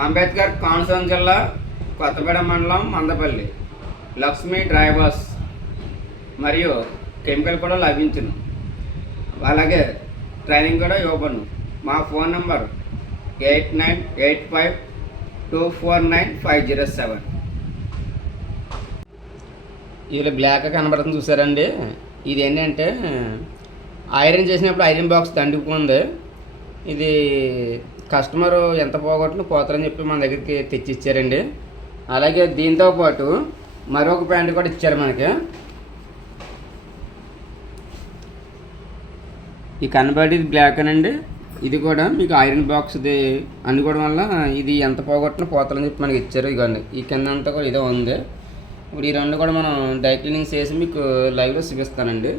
అంబేద్కర్ కోనసీమ జిల్లా కొత్తపేట మండలం మందపల్లి. లక్ష్మి డ్రైవర్స్ మరియు కెమికల్ కూడా లభించును. అలాగే ట్రైనింగ్ కూడా ఇవ్వబడును. మా phone number eight nine eight five two four nine five zero seven. వీళ్ళు బ్లాక్ కనబడుతుంది చూసారండి. ఇది ఏంటంటే ఐరన్ చేసినప్పుడు ఐరన్ బాక్స్ తండుకుంది ఇది కస్టమర్ ఎంత పోగొట్టిన పోతారని చెప్పి మన దగ్గరికి తెచ్చి ఇచ్చారండి అలాగే దీంతో పాటు మరొక ప్యాంట్ కూడా ఇచ్చారు మనకి. ఈ కనబడి బ్లాక్ అనండి. ఇది కూడా మీకు ఐరన్ బాక్స్ది అనుకోవడం వల్ల ఇది ఎంత పోగొట్టిన పోతారని చెప్పి మనకి ఇచ్చారు. ఇదిగోండి ఈ కింద అంతా కూడా ఇదే ఉంది. ఇప్పుడు ఈ రెండు కూడా మనం డై క్లీనింగ్ చేసి మీకు లైవ్లో చూపిస్తానండి.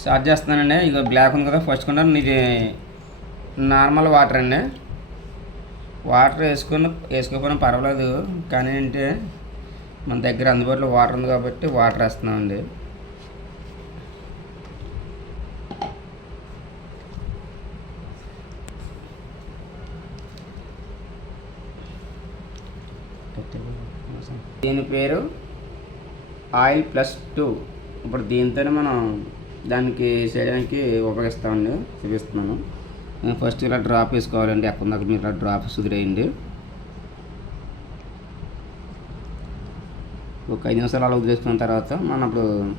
స్టార్ట్ చేస్తున్నానండి. ఇక బ్లాక్ ఉంది కదా ఫస్ట్ కూడా ఇది నార్మల్ వాటర్ అండి. వాటర్ వేసుకుని వేసుకోకపోయినా పర్వాలేదు. కానీ ఏంటి మన దగ్గర అందుబాటులో వాటర్ ఉంది కాబట్టి వాటర్ వేస్తున్నామండి. దీని పేరు ఆయిల్ ప్లస్ టూ. ఇప్పుడు దీంతోనే మనం దానికి చేయడానికి ఉపయోగిస్తామండి. చూపిస్తున్నాను. ఫస్ట్ ఇలా డ్రాప్ వేసుకోవాలండి. ఎక్కడ దాకా మీరు ఇలా డ్రాప్ సుదిరేయండి. ఒక ఐదు నిమిషాలు అలా వదిలేసుకున్న తర్వాత మనం అప్పుడు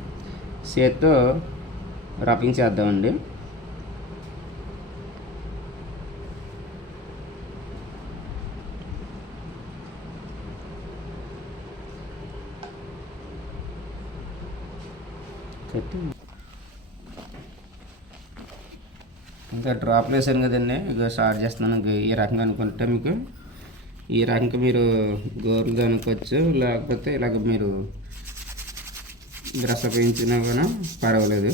చేత్తో రఫింగ్ చేద్దామండి. ఇంకా డ్రాప్లు వేసాను కదండి ఇక స్టార్ట్ చేస్తున్నాను. ఈ రకంగా అనుకుంటే మీకు ఈ రకంగా మీరు గోర్లు అనుకోవచ్చు లేకపోతే ఇలాగ మీరు బ్రష్ పెంచినా కూడా పర్వాలేదు.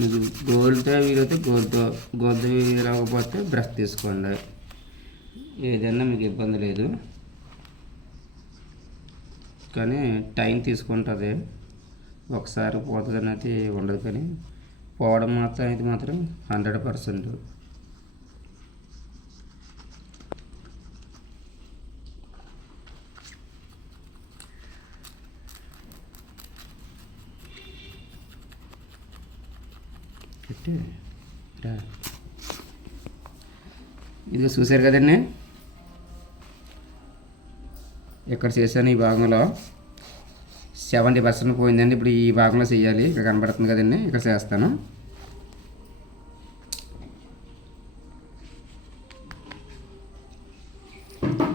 మీకు గోల్డ్తో వీలైతే గోల్డ్తో గోల్డ్ వీలకపోతే బ్రష్ తీసుకోండి. ఏదైనా మీకు ఇబ్బంది లేదు. కానీ టైం తీసుకుంటుంది. ఒకసారి పోతుంది అనేది ఉండదు కానీ పోవడం మాత్రం ఇది మాత్రం హండ్రెడ్ పర్సెంట్. ఇది చూసారు కదండి? ఇక్కడ చేశాను ఈ భాగంలో? సెవెంటీ పర్సెంట్ పోయిందండి. ఇప్పుడు ఈ భాగంలో చేయాలి ఇక్కడ కనబడుతుంది కదండి ఇక్కడ చేస్తాను.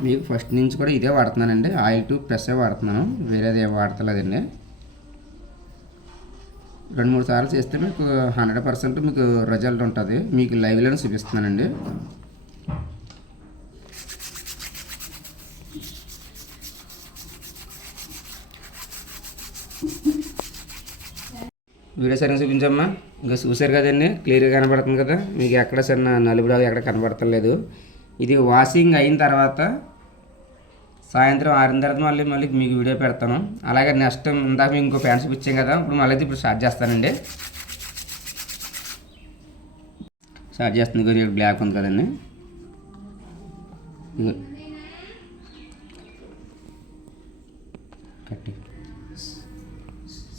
మీకు ఫస్ట్ నుంచి కూడా ఇదే వాడుతున్నానండి. ఆయిల్ టు ప్రెస్సే వాడుతున్నాను. వేరేది ఏం వాడతలేదండి రెండు మూడు సార్లు చేస్తే మీకు హండ్రెడ్ పర్సెంట్ మీకు రిజల్ట్ ఉంటుంది. మీకు లైవ్లోనే చూపిస్తున్నానండి. వీడియో సరిగ్గా చూపించమ్మా. ఇంకా చూసారు కదండి క్లియర్గా కనబడుతుంది కదా. మీకు ఎక్కడ చిన్న నలుపు డాగు ఎక్కడ కనబడతలేదు ఇది వాషింగ్ అయిన తర్వాత సాయంత్రం ఆరిన తర్వాత మళ్ళీ మళ్ళీ మీకు వీడియో పెడతాను. అలాగే నెక్స్ట్ ఇందాక మీకు ఇంకో ప్యాంట్ ఇచ్చాం కదా ఇప్పుడు మళ్ళీ ఇప్పుడు స్టార్ట్ చేస్తానండి. స్టార్ట్ చేస్తుంది కొద్దిగా బ్లాక్ ఉంది కదండి.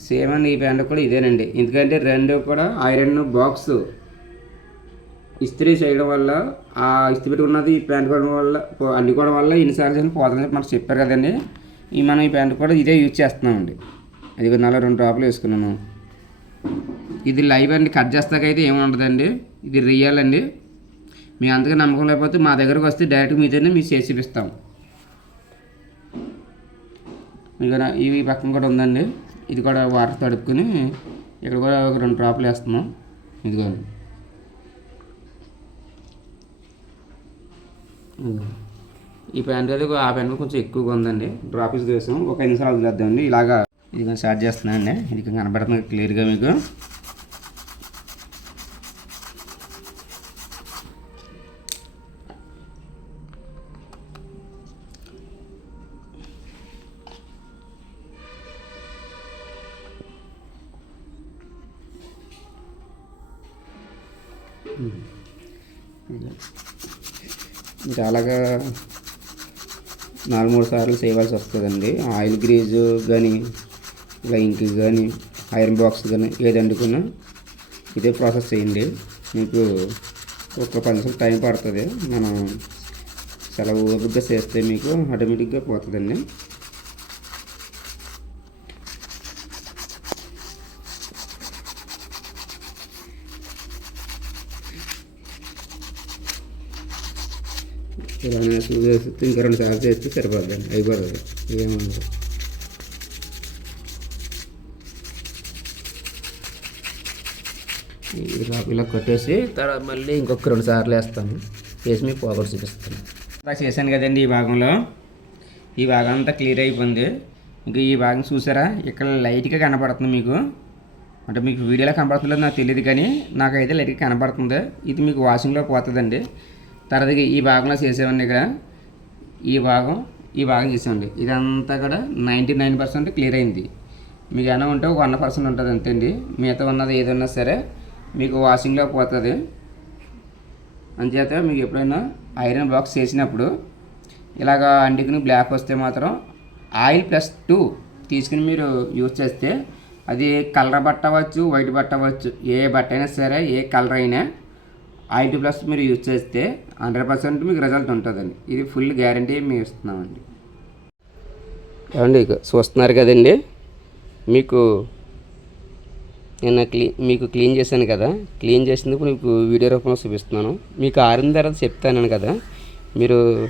సేమ్ అని ఈ ప్యాంట్ కూడా ఇదేనండి. ఎందుకంటే రెండు కూడా ఐరన్ బాక్స్ ఇస్త్రీ చేయడం వల్ల ఆ ఇస్త్రీ పెట్టుకున్నది ఈ ప్యాంట్ కొనడం వల్ల అల్లుకోవడం అన్ని కూడా వల్ల ఇన్నిసార్లు పోతుందని మనకు చెప్పారు కదండి. ఈ మనం ఈ ప్యాంట్ కూడా ఇదే యూజ్ చేస్తున్నామండి. అది నాలుగు రెండు డ్రాపులు వేసుకున్నాను. ఇది లైవ్ అండి. కట్ చేస్తాకైతే ఏమి ఉండదండి. ఇది రియల్ అండి. మీ అంతగా నమ్మకం లేకపోతే మా దగ్గరకు వస్తే డైరెక్ట్ మీతోనే మీకు చేసి చూపిస్తాం. ఇంకా ఇవి పక్కన కూడా ఉందండి. ఇది కూడా వాటర్ తడుపుకొని ఇక్కడ కూడా ఒక రెండు డ్రాపులు వేస్తున్నాం. ఇదిగో. ఈ ప్యాంట్ అయితే ఆ ప్యాంట్ కొంచెం ఎక్కువగా ఉందండి. డ్రాపీస్ వేసాం ఒక ఐదు నిమిషాలు వదిలేద్దామండి. ఇలాగా ఇది స్టార్ట్ చేస్తున్నానండి. ఇది కనబడుతుంది క్లియర్గా మీకు. మీరు అలాగా నాలుగు మూడు సార్లు చేయవలసి వస్తుందండి. ఆయిల్ గ్రీజు కానీ ఇలా ఇంక్ కానీ ఐరన్ బాక్స్ కానీ ఏది అండుకున్నా ఇదే ప్రాసెస్ చేయండి. మీకు ఒక పది నిమిషాలు టైం పడుతుంది. మనం చాలా ఓపికగా చేస్తే మీకు ఆటోమేటిక్గా పోతుందండి. ఇలా చేస్తే ఇంకా రెండు సార్లు చేస్తే సరిపోద్దండి అయిపోతుంది ఏముంది ఇలా ఇలా కొట్టేసి తర్వాత మళ్ళీ ఇంకొక రెండు సార్లు వేస్తాను. వేసి మీకు పోగొట్టు చూపిస్తాను. ఇలా చేశాను కదండి ఈ భాగంలో. ఈ భాగం అంతా క్లియర్ అయిపోయింది. ఇంకా ఈ భాగం చూసారా? ఇక్కడ లైట్గా కనపడుతుంది మీకు. అంటే మీకు వీడియోలో కనపడుతుందో నాకు తెలియదు కానీ నాకైతే లైట్గా కనపడుతుంది. ఇది మీకు వాషింగ్లో పోతుందండి. తర్వాత ఈ భాగంలో చేసేవండి ఇక్కడ. ఈ భాగం ఈ భాగం చేసామండి ఇదంతా కూడా నైంటీ నైన్ పర్సెంట్ క్లియర్ అయింది. మీకు ఏమైనా ఉంటే ఒక వన్ పర్సెంట్ ఉంటుంది అంతే అండి మిగతా ఉన్నది ఏదన్నా సరే మీకు వాషింగ్లో పోతుంది. అంచేత మీకు ఎప్పుడైనా ఐరన్ బాక్స్ చేసినప్పుడు ఇలాగ అంటికుని బ్లాక్ వస్తే మాత్రం ఆయిల్ ప్లస్ టూ తీసుకుని మీరు యూజ్ చేస్తే అది కలర్ బట్ట అవ్వచ్చు వైట్ బట్ట అవ్వచ్చు ఏ బట్ట అయినా సరే ఏ కలర్ అయినా ఐటీ ప్లస్ మీరు యూజ్ చేస్తే హండ్రెడ్ పర్సెంట్ మీకు రిజల్ట్ ఉంటుందండి. ఇది ఫుల్ గ్యారంటీ మేము ఇస్తున్నామండి. ఏమండి చూస్తున్నారు కదండి. మీకు నేను క్లీ మీకు క్లీన్ చేశాను కదా. క్లీన్ చేసినందుకు మీకు వీడియో రూపంలో చూపిస్తున్నాను. మీకు ఆరిన తర్వాత చెప్తాను కదా. మీరు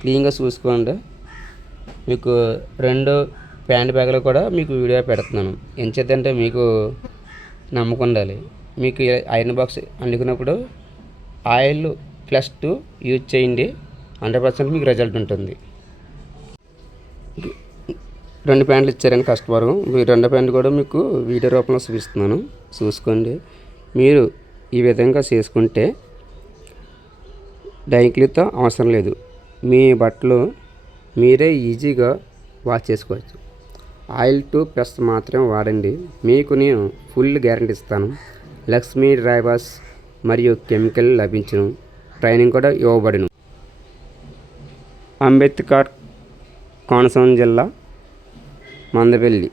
క్లీన్గా చూసుకోండి. మీకు రెండు ప్యాంట్ బ్యాగులు కూడా మీకు వీడియో పెడుతున్నాను. ఎంచేతంటే మీకు నమ్మకం ఉండాలి. మీకు ఐరన్ బాక్స్ అందుకున్నప్పుడు ఆయిల్ ప్లస్ టూ యూజ్ చేయండి. హండ్రెడ్ పర్సెంట్ మీకు రిజల్ట్ ఉంటుంది. రెండు ప్యాంట్లు ఇచ్చారండి కస్టమర్. ఈ రెండు ప్యాంట్లు కూడా మీకు వీడియో రూపంలో చూపిస్తున్నాను. చూసుకోండి. మీరు ఈ విధంగా చేసుకుంటే డైక్లీతో అవసరం లేదు. మీ బట్టలు మీరే ఈజీగా వాష్ చేసుకోవచ్చు. ఆయిల్ టు ప్లస్ మాత్రమే వాడండి. మీకు నేను ఫుల్ గ్యారంటీ ఇస్తాను. లక్ష్మీ డ్రైవర్స్ మరియు కెమికల్ లభించను. ట్రైనింగ్ కూడా ఇవ్వబడును. అంబేద్కర్ కోనసీమ జిల్లా మందపల్లి.